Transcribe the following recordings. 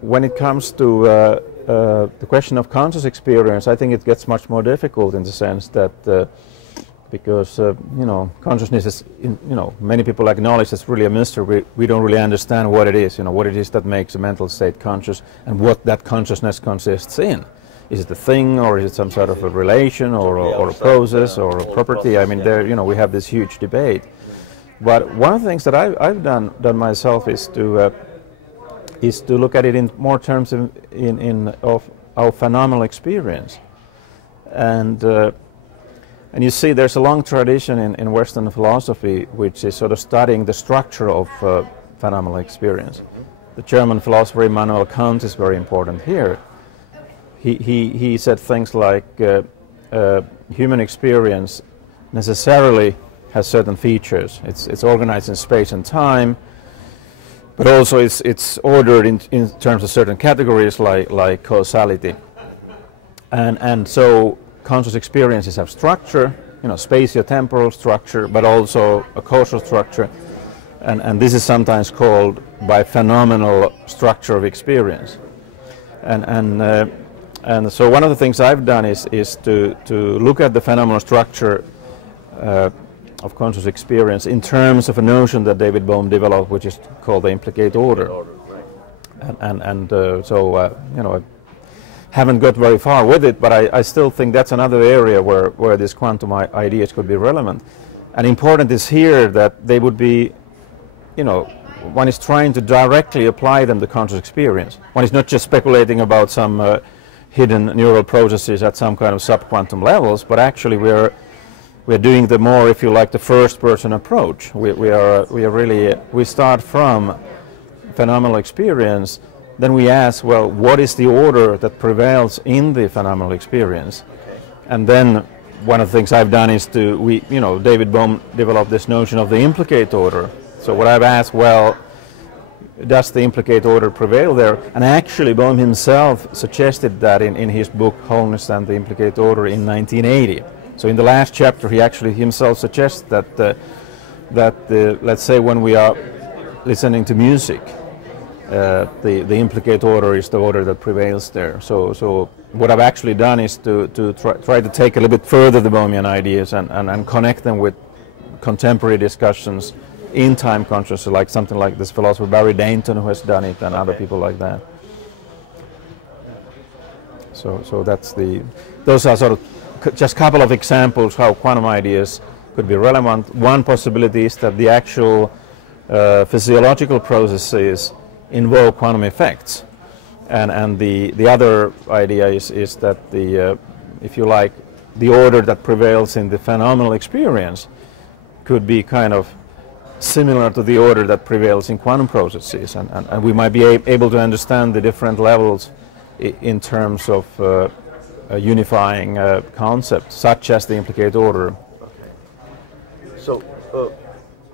when it comes to the question of conscious experience, I think it gets much more difficult in the sense that because you know, consciousness is, you know, many people acknowledge it's really a mystery. We don't really understand what it is, you know, what it is that makes a mental state conscious and what that consciousness consists in. Is it a thing, or is it some sort of a relation, or a process, or a property? I mean, there, you know, we have this huge debate. But one of the things that I've done myself is to look at it in more terms of our phenomenal experience, and you see, there's a long tradition in Western philosophy which is sort of studying the structure of phenomenal experience. The German philosopher Immanuel Kant is very important here. He said things like human experience necessarily has certain features. It's organized in space and time, but also it's ordered in terms of certain categories like causality. And so conscious experiences have structure, you know, spatio-temporal structure, but also a causal structure, and this is sometimes called by phenomenal structure of experience. And so one of the things I've done is to look at the phenomenal structure of conscious experience in terms of a notion that David Bohm developed, which is called the implicate order. So you know, haven't got very far with it, but I still think that's another area where these quantum ideas could be relevant. And important is here that they would be, you know, one is trying to directly apply them to conscious experience. One is not just speculating about some hidden neural processes at some kind of subquantum levels, but actually we're doing the more, if you like, the first-person approach. We start from phenomenal experience. Then we ask, well, what is the order that prevails in the phenomenal experience? Okay. And then one of the things I've done is David Bohm developed this notion of the implicate order. So what I've asked, well, does the implicate order prevail there? And actually Bohm himself suggested that in his book Wholeness and the Implicate Order in 1980. So in the last chapter he actually himself suggests that let's say when we are listening to music, the implicate order is the order that prevails there. So what I've actually done is to try to take a little bit further the Bohmian ideas and connect them with contemporary discussions in time consciousness, like something like this philosopher Barry Dainton, who has done it, and other people like that. So that's those are sort of just a couple of examples how quantum ideas could be relevant. One possibility is that the actual physiological processes involve quantum effects, and the other idea is that if you like, the order that prevails in the phenomenal experience could be kind of similar to the order that prevails in quantum processes, and we might be able to understand the different levels in terms of unifying concepts, such as the implicate order. Okay. So,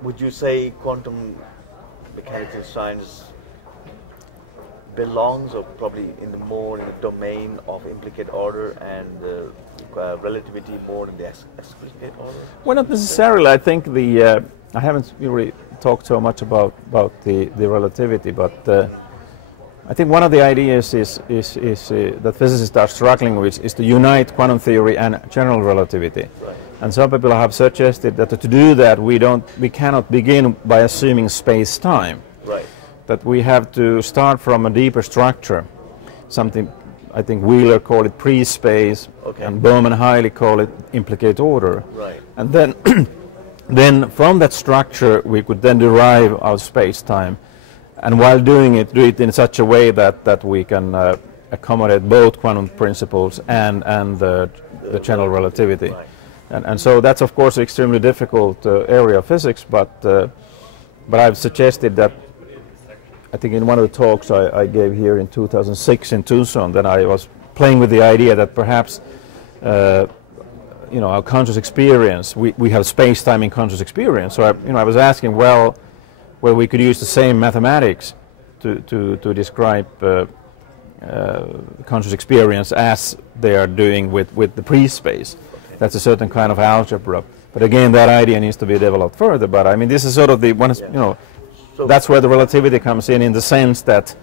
would you say quantum mechanics and science belongs, or probably in the domain of implicate order, and relativity more in the explicate order? Well, not necessarily. I think I haven't really talked so much about the relativity, but I think one of the ideas is that physicists are struggling with is to unite quantum theory and general relativity. Right. And some people have suggested that to do that we cannot begin by assuming space-time. Right. That we have to start from a deeper structure. Something I think Wheeler called it pre-space, okay, and Bohm and Hiley call it implicate order. Right. And then then from that structure we could then derive our space-time. And while doing it, do it in such a way that we can accommodate both quantum principles and the general relativity. Right. And so that's of course an extremely difficult area of physics, but I've suggested that, I think in one of the talks I gave here in 2006 in Tucson, that I was playing with the idea that perhaps our conscious experience, we have space-time in conscious experience. So I was asking, well, we could use the same mathematics to describe conscious experience as they are doing with the pre-space. Okay. That's a certain kind of algebra. But again, that idea needs to be developed further. But I mean, this is sort of the one, so that's where the relativity comes in the sense that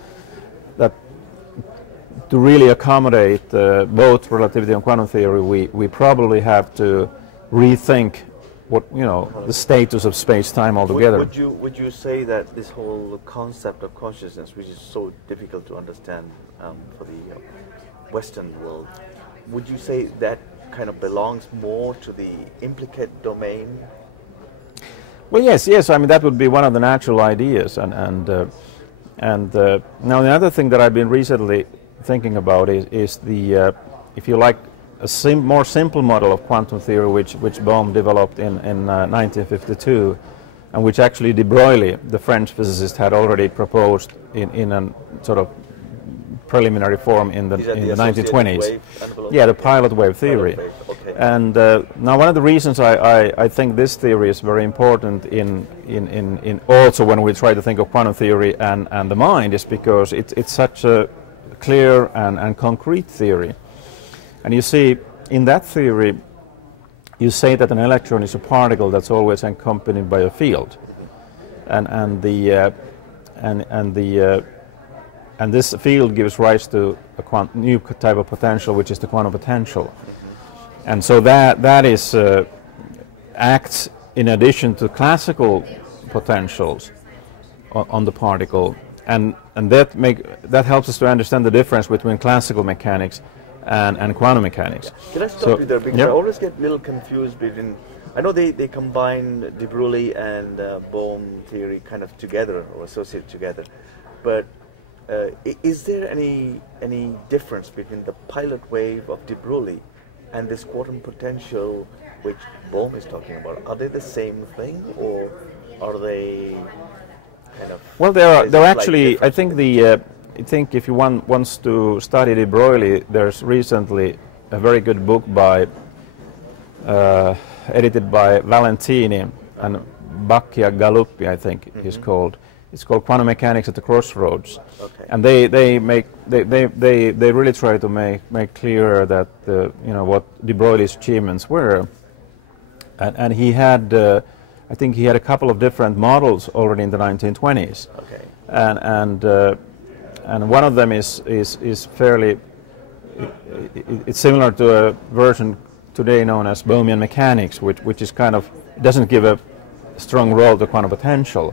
to really accommodate both relativity and quantum theory, we probably have to rethink what, you know, the status of space-time altogether. Would you say that this whole concept of consciousness, which is so difficult to understand for the Western world, would you say that kind of belongs more to the implicate domain? Well, yes. I mean, that would be one of the natural ideas, and now the other thing that I've been recently thinking about is the, if you like, a more simple model of quantum theory, which Bohm developed in 1952, and which actually de Broglie, the French physicist, had already proposed in a sort of preliminary form in the 1920s. Yeah, the pilot wave theory. Okay. And now one of the reasons I think this theory is very important in also when we try to think of quantum theory and the mind is because it's such a clear and concrete theory. And you see, in that theory, you say that an electron is a particle that's always accompanied by a field, and this field gives rise to a new type of potential, which is the quantum potential. And so that is acts in addition to classical potentials on the particle, and that helps us to understand the difference between classical mechanics and quantum mechanics. Can I stop you there, because I always get a little confused between, I know they combine de Broglie and Bohm theory kind of together or associated together, but is there any difference between the pilot wave of de Broglie and this quantum potential which Bohm is talking about? Are they the same thing, or are they kind of... Well, they're actually, I think if you wants to study de Broglie, there's recently a very good book by edited by Valentini and Bacchia-Galuppi, I think he's called. It's called Quantum Mechanics at the Crossroads. Okay. And they really try to make clear that you know what de Broglie's achievements were. And he had I think he had a couple of different models already in the 1920s. Okay. And one of them is fairly, it's similar to a version today known as Bohmian mechanics, which is kind of, doesn't give a strong role to quantum potential.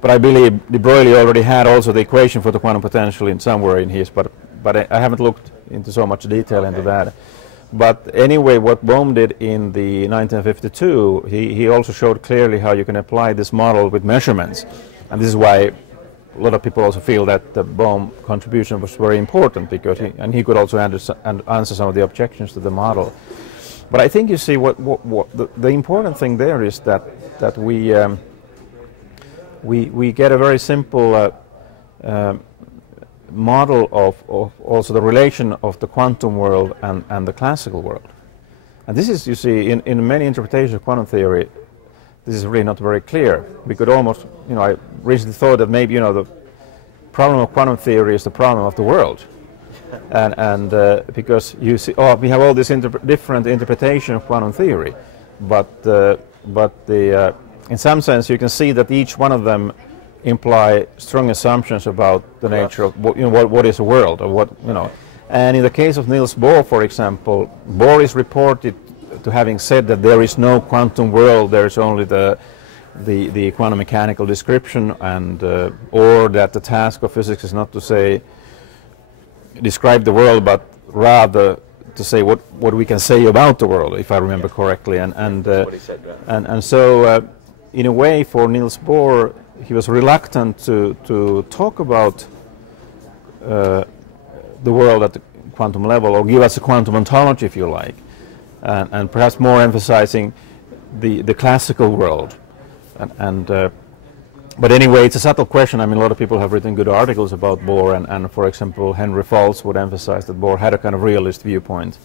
But I believe de Broglie already had also the equation for the quantum potential in somewhere in his, but I haven't looked into so much detail into that. But anyway, what Bohm did in the 1952, he also showed clearly how you can apply this model with measurements. And this is why a lot of people also feel that the Bohm contribution was very important, because he could also answer some of the objections to the model. But I think you see what the important thing there is that we get a very simple model of also the relation of the quantum world and the classical world. And this is, you see, in many interpretations of quantum theory, this is really not very clear. We could almost, you know, I recently thought that maybe, you know, the problem of quantum theory is the problem of the world. and because you see, we have all this different interpretation of quantum theory, but in some sense you can see that each one of them imply strong assumptions about the nature of what is a world, or what, you know. And in the case of Niels Bohr, for example, Bohr is reported to having said that there is no quantum world, there is only the quantum mechanical description, and or that the task of physics is not to say describe the world, but rather to say what we can say about the world, if I remember correctly. And so in a way, for Niels Bohr, he was reluctant to talk about the world at the quantum level, or give us a quantum ontology, if you like, and perhaps more emphasizing the classical world. But anyway, it's a subtle question. I mean, a lot of people have written good articles about Bohr, and for example, Henry Falls would emphasize that Bohr had a kind of realist viewpoint